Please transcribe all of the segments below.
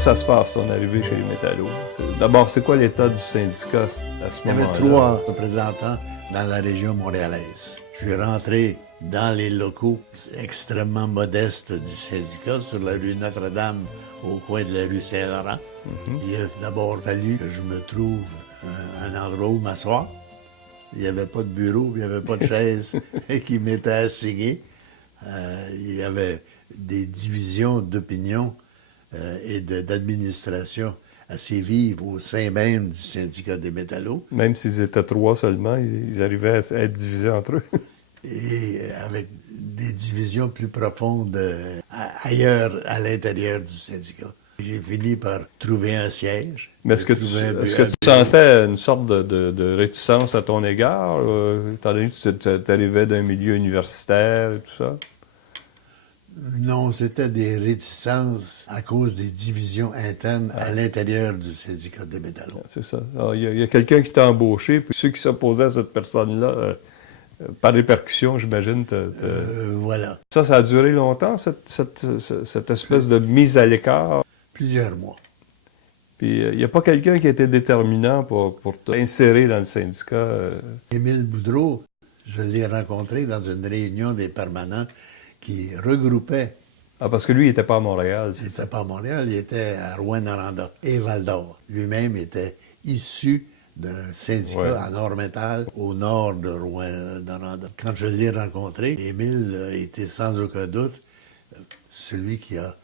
ça se passe, ton arrivée chez les Métallos? D'abord, c'est quoi l'état du syndicat à ce Il y moment-là? avait 3 représentants dans la région montréalaise. Je suis rentré dans les locaux extrêmement modestes du syndicat sur la rue Notre-Dame, au coin de la rue Saint-Laurent. Il a d'abord fallu que je me trouve un endroit où m'asseoir. Il n'y avait pas de bureau, il n'y avait pas de chaise qui m'était assignée. Il y avait des divisions d'opinion et d'administration assez vives au sein même du syndicat des métallos. Même s'ils étaient 3 seulement, ils arrivaient à être divisés entre eux. Et avec des divisions plus profondes ailleurs, à l'intérieur du syndicat. J'ai fini par trouver un siège. Mais est-ce que tu sentais une sorte de réticence à ton égard, étant donné que tu arrivais d'un milieu universitaire et tout ça? Non, c'était des réticences à cause des divisions internes à l'intérieur du syndicat des métallos. C'est ça. Alors, il y a quelqu'un qui t'a embauché, puis ceux qui s'opposaient à cette personne-là, par répercussion, j'imagine. Voilà. Ça a duré longtemps, cette espèce de mise à l'écart? Plusieurs mois. Puis il n'y a pas quelqu'un qui a été déterminant pour t'insérer dans le syndicat? Émile Boudreau, je l'ai rencontré dans une réunion des permanents qui regroupait. Ah, parce que lui, il n'était pas à Montréal. Il n'était pas à Montréal, il était à Rouyn-Noranda et Val-d'Or. Lui-même était issu d'un syndicat à Nord-Métal, au nord de Rouyn-Noranda. Quand je l'ai rencontré, Émile a été sans aucun doute celui qui a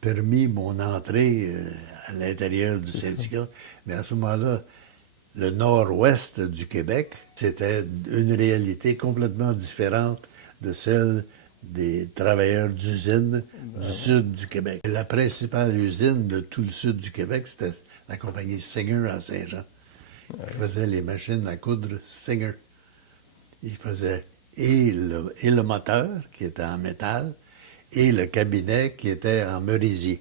permis mon entrée à l'intérieur du syndicat. Mais à ce moment-là, le nord-ouest du Québec, c'était une réalité complètement différente de celle des travailleurs d'usine du sud du Québec. La principale usine de tout le sud du Québec, c'était la compagnie Singer à Saint-Jean. Ils faisaient les machines à coudre Singer. Ils faisaient et le moteur, qui était en métal, et le cabinet, qui était en merisier.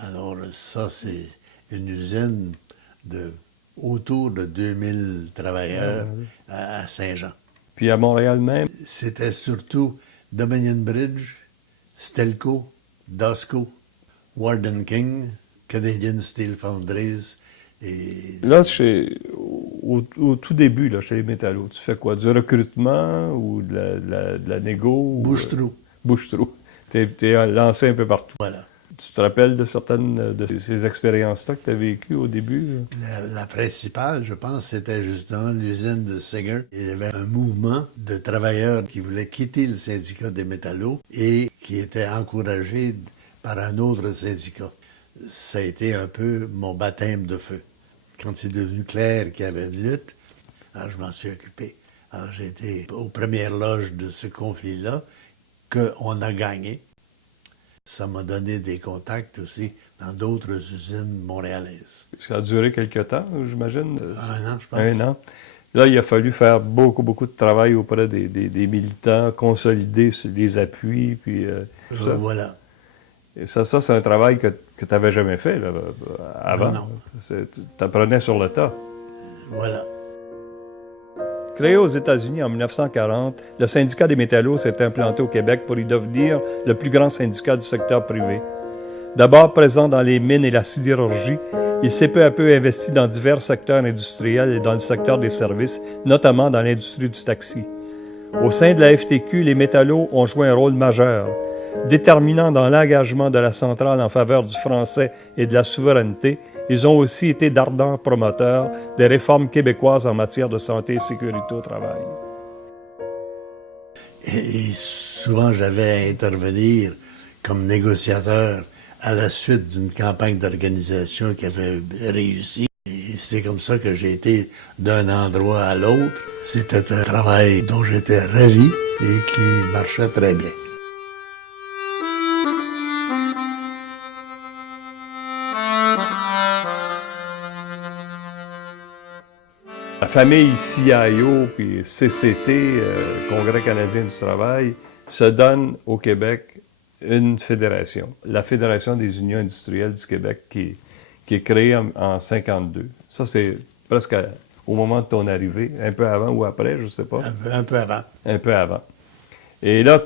Alors ça, c'est une usine de autour de 2000 travailleurs à Saint-Jean. Puis à Montréal même? C'était surtout Dominion Bridge, Stelco, Dosco, Warden King, Canadian Steel Foundries. Et... Là, au tout début, là, chez les Métallos, tu fais quoi? Du recrutement ou de la négo? Bouche-trou. Bouche-trou. T'es lancé un peu partout. Voilà. Tu te rappelles de certaines de ces expériences-là que tu as vécues au début? La principale, je pense, c'était justement l'usine de Singer. Il y avait un mouvement de travailleurs qui voulaient quitter le syndicat des métallos et qui étaient encouragés par un autre syndicat. Ça a été un peu mon baptême de feu. Quand c'est devenu clair qu'il y avait une lutte, alors je m'en suis occupé. Alors j'ai été aux premières loges de ce conflit-là, qu'on a gagné. Ça m'a donné des contacts aussi dans d'autres usines montréalaises. Ça a duré quelque temps, j'imagine? 1 an, je pense. 1 an. Là, il a fallu faire beaucoup de travail auprès des militants, consolider les appuis, puis tout ça. Voilà. Et ça c'est un travail que tu n'avais jamais fait là, avant. Non. Tu apprenais sur le tas. Voilà. Créé aux États-Unis en 1940, le syndicat des métallos s'est implanté au Québec pour y devenir le plus grand syndicat du secteur privé. D'abord présent dans les mines et la sidérurgie, il s'est peu à peu investi dans divers secteurs industriels et dans le secteur des services, notamment dans l'industrie du taxi. Au sein de la FTQ, les métallos ont joué un rôle majeur, déterminant dans l'engagement de la centrale en faveur du français et de la souveraineté. Ils ont aussi été d'ardents promoteurs des réformes québécoises en matière de santé et sécurité au travail. Et souvent, j'avais à intervenir comme négociateur à la suite d'une campagne d'organisation qui avait réussi. Et c'est comme ça que j'ai été d'un endroit à l'autre. C'était un travail dont j'étais ravi et qui marchait très bien. La famille CIO puis CCT, Congrès canadien du travail, se donne au Québec une fédération, la Fédération des unions industrielles du Québec, qui est créée en 1952. Ça, c'est presque au moment de ton arrivée, un peu avant ou après, je ne sais pas. Un peu avant. Un peu avant. Et là,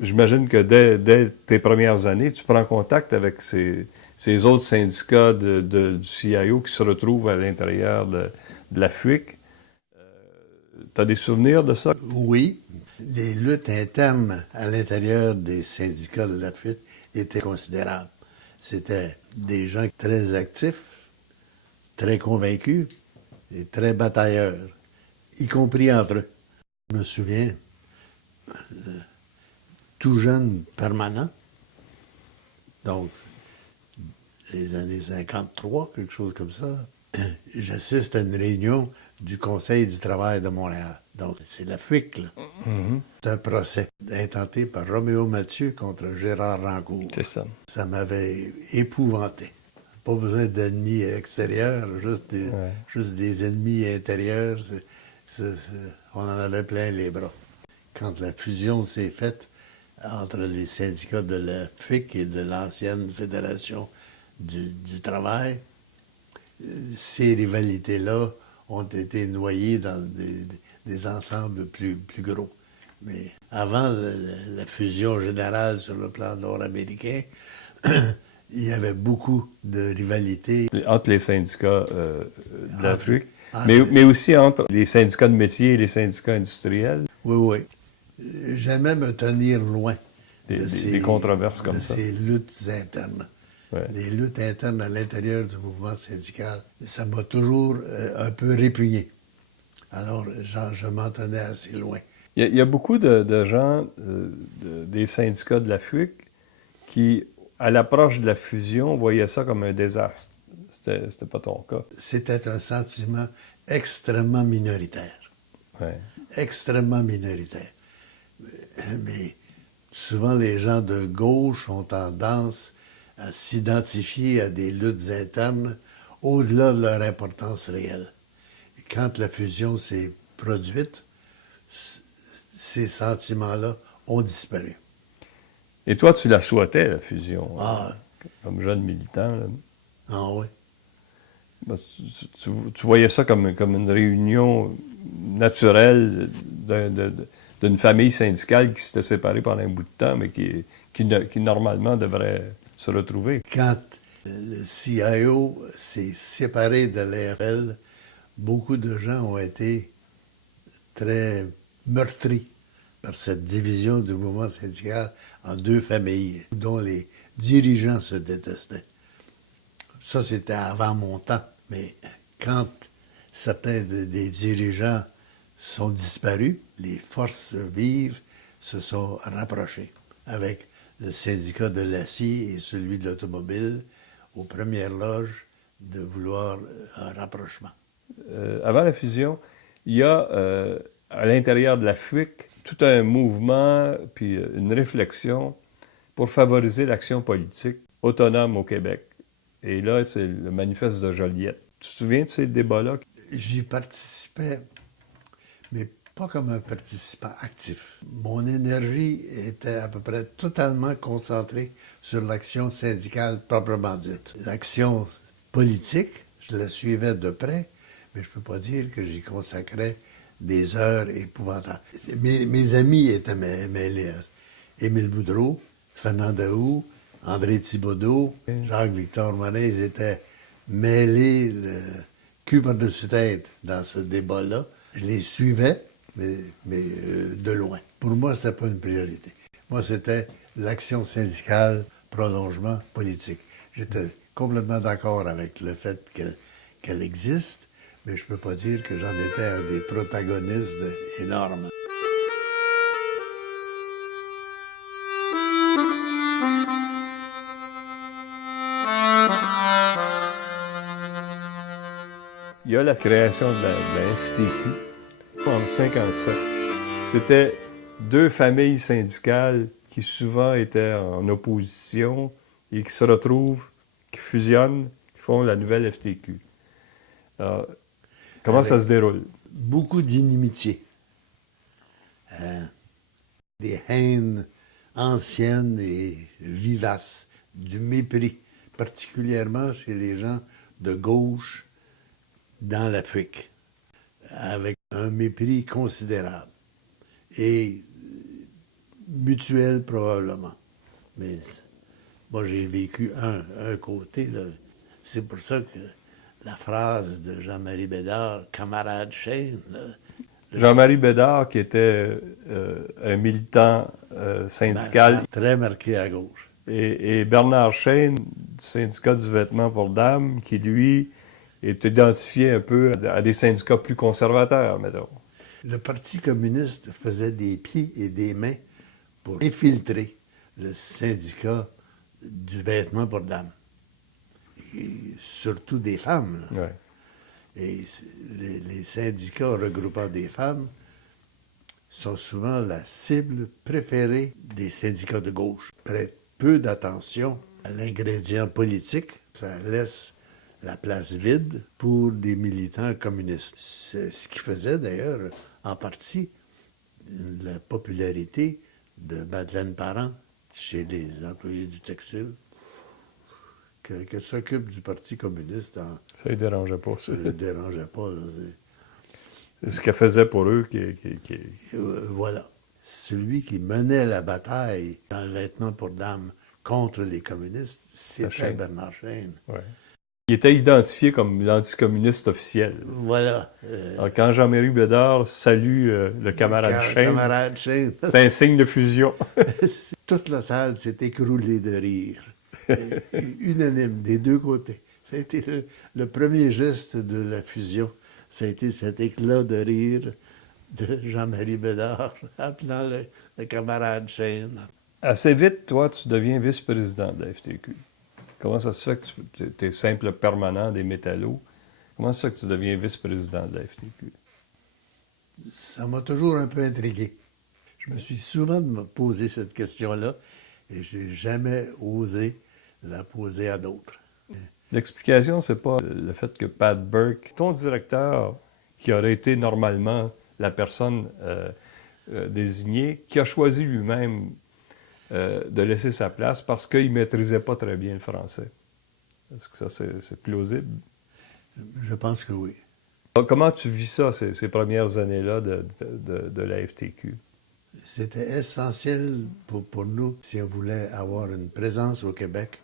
j'imagine que dès tes premières années, tu prends contact avec ces autres syndicats du CIO qui se retrouvent à l'intérieur de la FUIC. Tu as des souvenirs de ça? Oui, les luttes internes à l'intérieur des syndicats de la FUIC étaient considérables. C'était des gens très actifs, très convaincus et très batailleurs, y compris entre eux. Je me souviens, tout jeune permanent, donc les années 53, quelque chose comme ça, j'assiste à une réunion du Conseil du travail de Montréal. Donc, c'est la FUIC, là. Mm-hmm. C'est un procès intenté par Roméo Mathieu contre Gérard Rancourt. C'est ça. Ça m'avait épouvanté. Pas besoin d'ennemis extérieurs, juste des ennemis intérieurs. On en avait plein les bras. Quand la fusion s'est faite entre les syndicats de la FIC et de l'ancienne Fédération du travail, ces rivalités-là ont été noyées dans des ensembles plus gros. Mais avant la fusion générale sur le plan nord-américain, il y avait beaucoup de rivalités. Entre les syndicats de la FUIC, mais aussi entre les syndicats de métier et les syndicats industriels. Oui, oui. J'aimais me tenir loin des controverses comme ça. De ces luttes internes. Ouais. Les luttes internes à l'intérieur du mouvement syndical, ça m'a toujours un peu répugné. Alors, je m'en tenais assez loin. Il y a beaucoup de gens des syndicats de la FUIC qui, à l'approche de la fusion, voyaient ça comme un désastre. C'était pas ton cas. C'était un sentiment extrêmement minoritaire. Ouais. Extrêmement minoritaire. Mais souvent, les gens de gauche ont tendance à s'identifier à des luttes internes au-delà de leur importance réelle. Et quand la fusion s'est produite, ces sentiments-là ont disparu. Et toi, tu la souhaitais, la fusion, Ah, comme jeune militant. Là. ah oui. Tu voyais ça comme une réunion naturelle d'une famille syndicale qui s'était séparée pendant un bout de temps, mais qui normalement devrait se retrouver. Quand le CIO s'est séparé de l'AFL, beaucoup de gens ont été très meurtris par cette division du mouvement syndical en deux familles, dont les dirigeants se détestaient. Ça, c'était avant mon temps. Mais quand certains des dirigeants sont disparus, les forces vives se sont rapprochées avec le syndicat de l'acier et celui de l'automobile aux premières loges de vouloir un rapprochement. Avant la fusion, il y a à l'intérieur de la FUIC tout un mouvement puis une réflexion pour favoriser l'action politique autonome au Québec. Et là, c'est le manifeste de Joliette. Tu te souviens de ces débats-là? J'y participais, mais pas comme un participant actif. Mon énergie était à peu près totalement concentrée sur l'action syndicale proprement dite. L'action politique, je la suivais de près, mais je ne peux pas dire que j'y consacrais des heures épouvantables. Mes amis étaient mêlés. Émile Boudreau, Fernand Daoust, André Thibodeau, Jacques-Victor Morin, ils étaient mêlés le cul par-dessus tête dans ce débat-là. Je les suivais, mais de loin. Pour moi, ce n'était pas une priorité. Moi, c'était l'action syndicale, prolongement politique. J'étais complètement d'accord avec le fait qu'elle existe, mais je ne peux pas dire que j'en étais un des protagonistes énormes. Il y a la création de la FTQ en 1957. C'était deux familles syndicales qui souvent étaient en opposition et qui se retrouvent, qui fusionnent, qui font la nouvelle FTQ. Alors, comment ça se déroule? Beaucoup d'inimitié. Des haines anciennes et vivaces, du mépris, particulièrement chez les gens de gauche dans l'Afrique, avec un mépris considérable. Et mutuelle, probablement. Mais moi, j'ai vécu un côté, là. C'est pour ça que la phrase de Jean-Marie Bédard, « camarade Chêne », Jean-Marie Bédard, qui était un militant syndical, très marqué à gauche. et Bernard Chêne, du syndicat du vêtement pour dames, qui, lui, est identifié un peu à des syndicats plus conservateurs, mettons. Le Parti communiste faisait des pieds et des mains pour infiltrer le syndicat du vêtement pour dames. Et surtout des femmes. Là. Ouais. Et les syndicats regroupant des femmes sont souvent la cible préférée des syndicats de gauche. Prête peu d'attention à l'ingrédient politique. Ça laisse la place vide pour des militants communistes. C'est ce qui faisait d'ailleurs en partie la popularité de Madeleine Parent chez les employés du textile, qu'elle s'occupe du Parti communiste. Ça ne dérangeait pas, ça. Ça ne dérangeait pas. Là, c'est ce qu'elle faisait pour eux voilà. Celui qui menait la bataille dans le vêtement pour dames contre les communistes, c'était Bernard Chêne. Ouais. Il était identifié comme l'anticommuniste officiel. Voilà. Alors, quand Jean-Marie Bédard salue le camarade Chêne, c'est un signe de fusion. Toute la salle s'est écroulée de rire. Unanime, des deux côtés. Ça a été le premier geste de la fusion. Ça a été cet éclat de rire de Jean-Marie Bédard, appelant le camarade Chêne. Assez vite, toi, tu deviens vice-président de la FTQ. Comment ça se fait que tu es simple permanent des métallos? Comment ça se fait que tu deviens vice-président de la FTQ? Ça m'a toujours un peu intrigué. Je me suis souvent posé cette question-là et je n'ai jamais osé la poser à d'autres. L'explication, c'est pas le fait que Pat Burke, ton directeur, qui aurait été normalement la personne désignée, qui a choisi lui-même de laisser sa place parce qu'il ne maîtrisait pas très bien le français. Est-ce que ça, c'est plausible? Je pense que oui. Comment tu vis ça, ces premières années-là de la FTQ? C'était essentiel pour nous, si on voulait avoir une présence au Québec,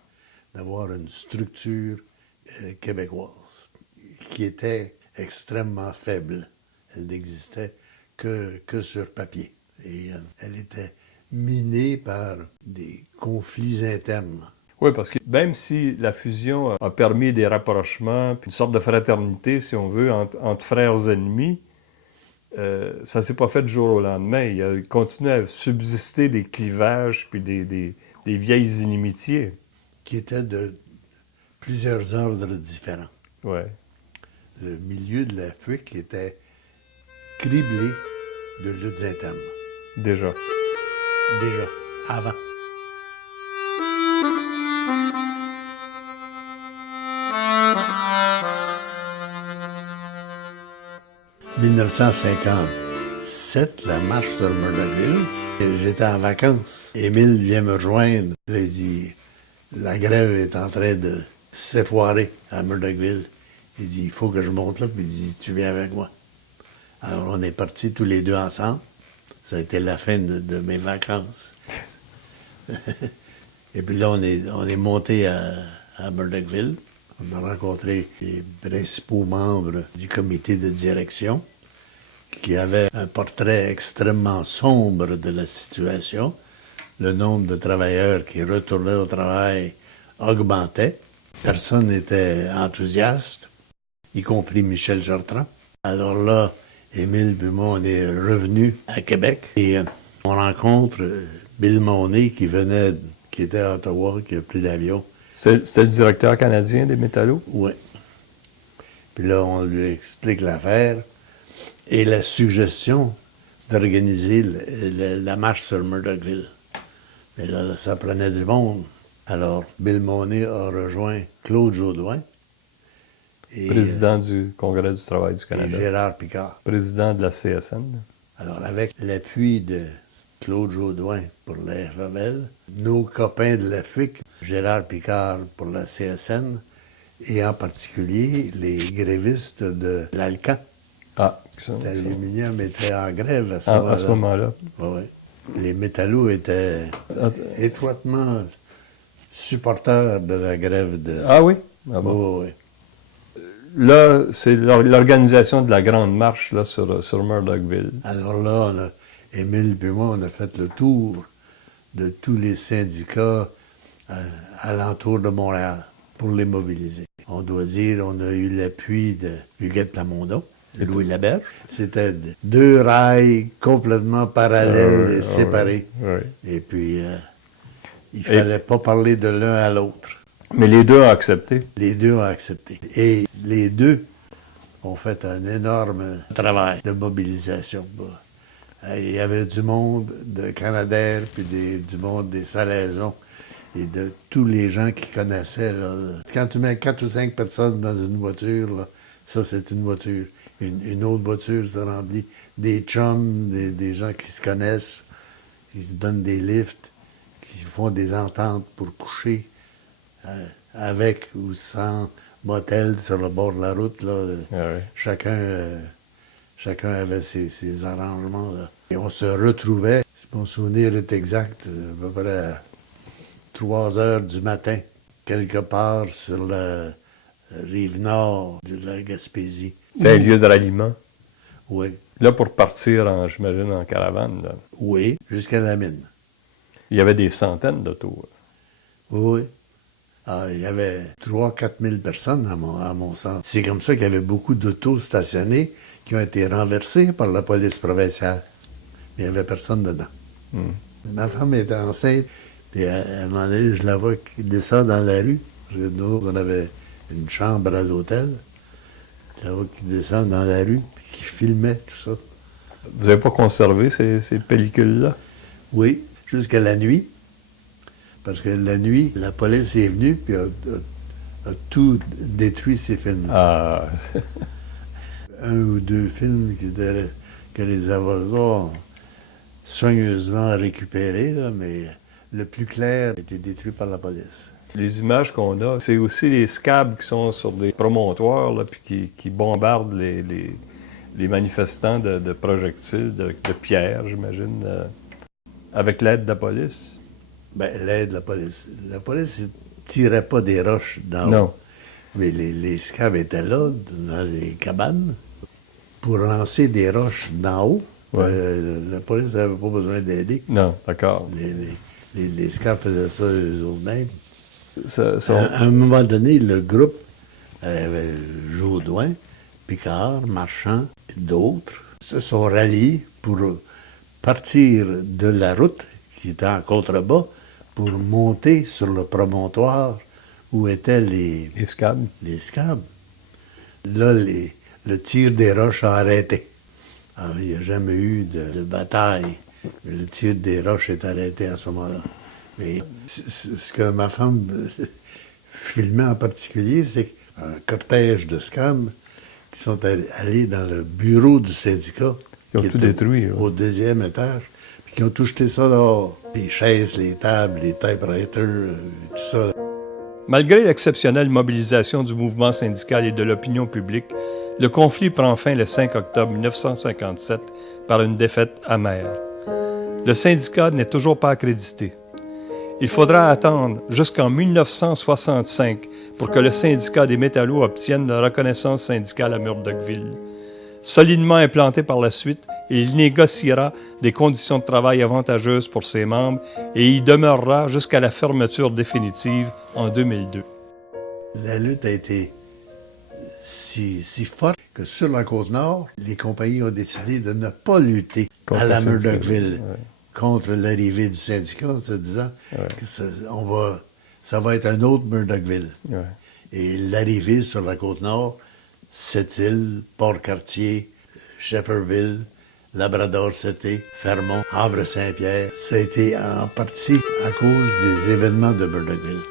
d'avoir une structure québécoise qui était extrêmement faible. Elle n'existait que sur papier. Et elle était minée par des conflits internes. Oui, parce que même si la fusion a permis des rapprochements, puis une sorte de fraternité, si on veut, entre frères ennemis, ça ne s'est pas fait du jour au lendemain. Il continue à subsister des clivages puis des vieilles inimitiés. Qui étaient de plusieurs ordres différents. Oui. Le milieu de la FUIC était criblé de luttes internes. Déjà, avant. « 1957, la marche sur Murdochville. J'étais en vacances. Émile vient me rejoindre. Il dit, la grève est en train de s'effoirer à Murdochville. Il dit, il faut que je monte là. Puis il dit, tu viens avec moi. Alors, on est partis tous les deux ensemble. Ça a été la fin de mes vacances. Et puis là, on est monté à Murdochville. On a rencontré les principaux membres du comité de direction qui avaient un portrait extrêmement sombre de la situation. Le nombre de travailleurs qui retournaient au travail augmentait. Personne n'était enthousiaste, y compris Michel Chartrand. Alors là, Émile et moi, on est revenus à Québec et on rencontre Bill Monet qui était à Ottawa, qui a pris l'avion. C'était le directeur canadien des métallos? Oui. Puis là, on lui explique l'affaire et la suggestion d'organiser la marche sur Murdochville. Mais là, ça prenait du monde. Alors, Bill Monet a rejoint Claude Jodoin. Président du Congrès du travail du Canada. Et Gérard Picard. Président de la CSN. Alors, avec l'appui de Claude Jodoin pour la FML, nos copains de la FUIC, Gérard Picard pour la CSN, et en particulier les grévistes de l'Alcan. Ah, L'aluminium était en grève à ce moment-là. Oui. Les métallos étaient étroitement supporters de la grève de... Ah oui? Ah bon. Oh, oui. Là, c'est l'organisation de la Grande Marche là, sur Murdochville. Alors là, Émile et moi, on a fait le tour de tous les syndicats alentour de Montréal pour les mobiliser. On doit dire, on a eu l'appui de Huguette Plamondon, Louis Laberge. C'était deux rails complètement parallèles et séparés. Oui. Et puis, il fallait pas parler de l'un à l'autre. Mais les deux ont accepté. Les deux ont accepté. Et les deux ont fait un énorme travail de mobilisation. Il y avait du monde de Canadair, puis du monde des Salaisons, et de tous les gens qui connaissaient. Là. Quand tu mets 4 ou 5 personnes dans une voiture, là, ça, c'est une voiture. Une autre voiture, ça remplit des chums, des gens qui se connaissent, qui se donnent des lifts, qui font des ententes pour coucher. Avec ou sans motel sur le bord de la route. Là, chacun avait ses arrangements. Là. Et on se retrouvait, si mon souvenir est exact, à peu près à 3 heures du matin, quelque part sur la rive nord de la Gaspésie. C'est un lieu de ralliement? Oui. Là, pour partir, j'imagine, en caravane? Là. Oui, jusqu'à la mine. Il y avait des centaines d'autos. Oui. Ah, il y avait 3 000 à 4 000 personnes à mon sens. C'est comme ça qu'il y avait beaucoup d'autos stationnés qui ont été renversés par la police provinciale. Il n'y avait personne dedans. Ma femme était enceinte, puis à un moment donné, je la vois qui descend dans la rue. Nous, on avait une chambre à l'hôtel. Je la vois qui descend dans la rue, puis qui filmait tout ça. Vous n'avez pas conservé ces pellicules-là? Oui, jusqu'à la nuit. Parce que la nuit, la police est venue puis a tout détruit ces films. Ah. Un ou deux films que les avocats ont soigneusement récupérés, là, mais le plus clair a été détruit par la police. Les images qu'on a, c'est aussi les scabs qui sont sur des promontoires, là, puis qui bombardent les manifestants de projectiles, de pierres, j'imagine, avec l'aide de la police. Bien, l'aide de la police. La police ne tirait pas des roches d'en haut. Non. Mais les scabs étaient là, dans les cabanes, pour lancer des roches d'en haut. Ouais. La police n'avait pas besoin d'aider. Non, d'accord. Les scabs faisaient ça eux-mêmes. À un moment donné, le groupe avait Jaudoin, Picard, Marchand et d'autres se sont ralliés pour partir de la route qui était en contrebas pour monter sur le promontoire où étaient les scabs. Les scabs. Là, le tir des roches a arrêté. Alors, il n'y a jamais eu de bataille. Le tir des roches est arrêté à ce moment-là. Mais ce que ma femme filmait en particulier, c'est un cortège de scabs qui sont allés dans le bureau du syndicat. Ils ont tout détruit. Au 2e étage. Puis qui ont tout jeté ça dehors. Les chaises, les tables, les typewriters, tout ça. Malgré l'exceptionnelle mobilisation du mouvement syndical et de l'opinion publique, le conflit prend fin le 5 octobre 1957 par une défaite amère. Le syndicat n'est toujours pas accrédité. Il faudra attendre jusqu'en 1965 pour que le syndicat des métallos obtienne la reconnaissance syndicale à Murdochville. Solidement implanté par la suite, il négociera des conditions de travail avantageuses pour ses membres et y demeurera jusqu'à la fermeture définitive en 2002. La lutte a été si forte que sur la Côte-Nord, les compagnies ont décidé de ne pas lutter à la Murdochville contre l'arrivée du syndicat, en se disant que ça va être un autre Murdochville. Ouais. Et l'arrivée sur la Côte-Nord, Sept-Îles, Port-Cartier, Shefferville, Labrador-Cité, Fermont, Havre-Saint-Pierre, ça a été en partie à cause des événements de Murdochville.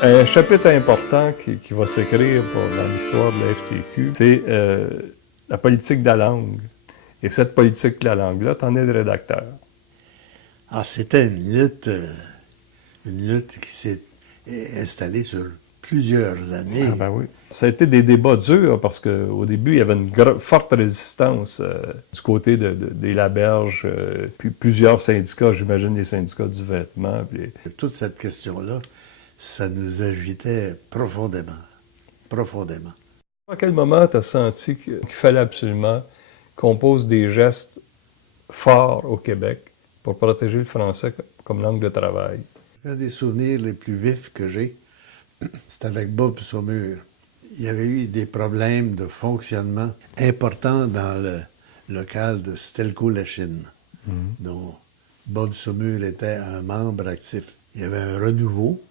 Un chapitre important qui va s'écrire dans l'histoire de la FTQ, c'est la politique de la langue. Et cette politique de la langue-là, t'en es le rédacteur. Ah, c'était une lutte qui s'est installée sur plusieurs années. Ah ben oui. Ça a été des débats durs parce qu'au début, il y avait une forte résistance du côté des Laberge, puis plusieurs syndicats, j'imagine les syndicats du vêtement. Puis... Toute cette question-là, ça nous agitait profondément. Profondément. À quel moment tu as senti qu'il fallait absolument qu'on pose des gestes forts au Québec pour protéger le français comme langue de travail? Un des souvenirs les plus vifs que j'ai, c'est avec Bob Saumur. Il y avait eu des problèmes de fonctionnement importants dans le local de Stelco La Chine, dont Bob Saumur était un membre actif. Il y avait un renouveau,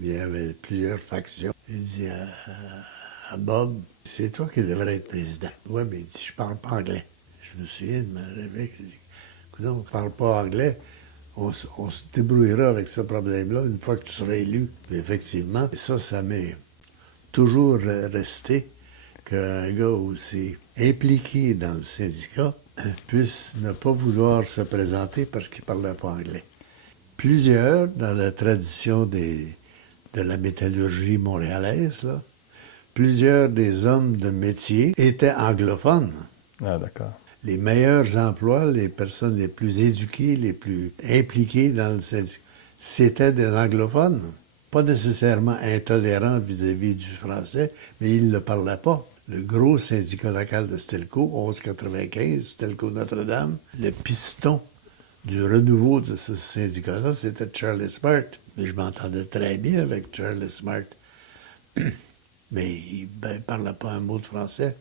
il y avait plusieurs factions. J'ai dit à Bob, c'est toi qui devrais être président. Oui, mais il dit, je parle pas anglais. Je me souviens de me réveiller, je dis, écoute, on ne parle pas anglais. On se débrouillera avec ce problème-là une fois que tu seras élu. Puis effectivement, et ça m'est toujours resté qu'un gars aussi impliqué dans le syndicat puisse ne pas vouloir se présenter parce qu'il ne parlait pas anglais. Plusieurs, dans la tradition de la métallurgie montréalaise, là, plusieurs des hommes de métier étaient anglophones. Ah, d'accord. Les meilleurs emplois, les personnes les plus éduquées, les plus impliquées dans le syndicat, c'était des anglophones. Pas nécessairement intolérants vis-à-vis du français, mais ils ne le parlaient pas. Le gros syndicat local de Stelco, 1195, Stelco Notre-Dame, le piston du renouveau de ce syndicat-là, c'était Charlie Smart. Mais je m'entendais très bien avec Charlie Smart. Mais il ne parlait pas un mot de français.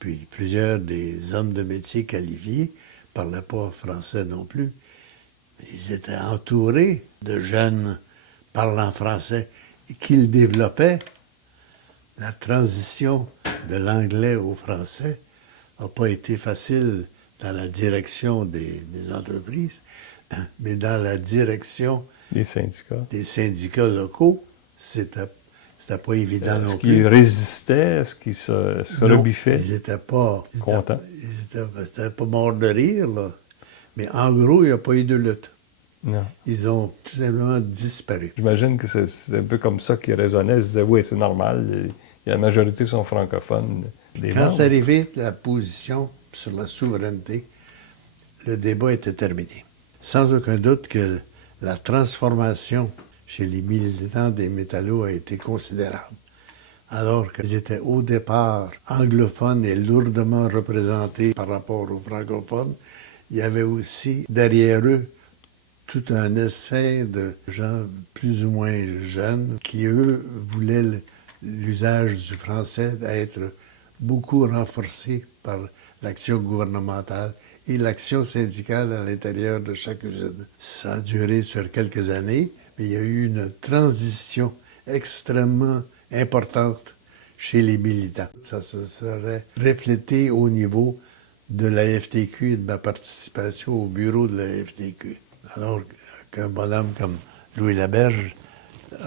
Puis plusieurs des hommes de métier qualifiés ne parlaient pas français non plus. Ils étaient entourés de jeunes parlant français qu'ils développaient. La transition de l'anglais au français n'a pas été facile dans la direction des entreprises, mais dans la direction des syndicats locaux, c'était pas évident non plus. Est-ce qu'ils résistaient? Est-ce qu'ils se rebiffaient? Ils n'étaient pas contents. Ils n'étaient pas morts de rire, là. Mais en gros, il n'y a pas eu de lutte. Non. Ils ont tout simplement disparu. J'imagine que c'est un peu comme ça qu'ils raisonnaient. Ils se disaient, oui, c'est normal, la majorité sont francophones. Quand c'est arrivé la position sur la souveraineté, le débat était terminé. Sans aucun doute que la transformation chez les militants des métallos a été considérable. Alors qu'ils étaient au départ anglophones et lourdement représentés par rapport aux francophones, il y avait aussi derrière eux tout un essai de gens plus ou moins jeunes qui, eux, voulaient l'usage du français être beaucoup renforcé par l'action gouvernementale et l'action syndicale à l'intérieur de chaque usine. Ça a duré sur quelques années, mais il y a eu une transition extrêmement importante chez les militants. Ça se serait reflété au niveau de la FTQ et de ma participation au bureau de la FTQ. Alors qu'un bonhomme comme Louis Laberge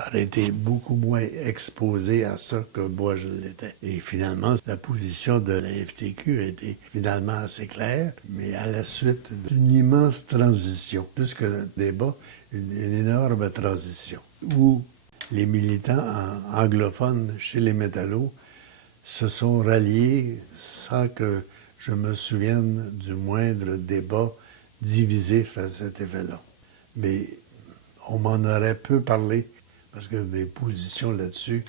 aurait été beaucoup moins exposé à ça que moi je l'étais. Et finalement, la position de la FTQ a été finalement assez claire, mais à la suite d'une immense transition, plus que le débat, une énorme transition, où les militants anglophones chez les métallos se sont ralliés sans que je me souvienne du moindre débat divisif à cet effet-là. Mais on m'en aurait peu parlé parce que mes positions là-dessus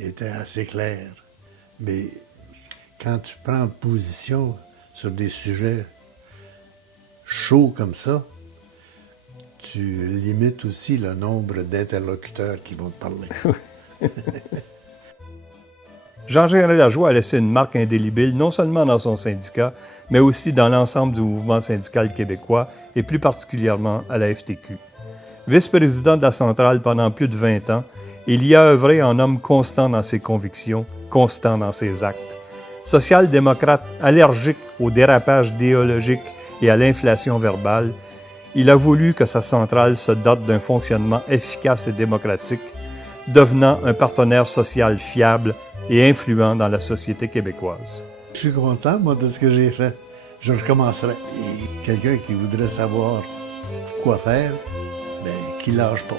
étaient assez claires. Mais quand tu prends position sur des sujets chauds comme ça, tu limites aussi le nombre d'interlocuteurs qui vont te parler. Jean-Général Lajoie a laissé une marque indélébile non seulement dans son syndicat, mais aussi dans l'ensemble du mouvement syndical québécois et plus particulièrement à la FTQ. Vice-président de la centrale pendant plus de 20 ans, il y a œuvré en homme constant dans ses convictions, constant dans ses actes. Social-démocrate allergique au dérapage idéologique et à l'inflation verbale, il a voulu que sa centrale se dote d'un fonctionnement efficace et démocratique, devenant un partenaire social fiable et influent dans la société québécoise. Je suis content, moi, de ce que j'ai fait. Je recommencerai. Et quelqu'un qui voudrait savoir quoi faire, bien, qu'il lâche pas.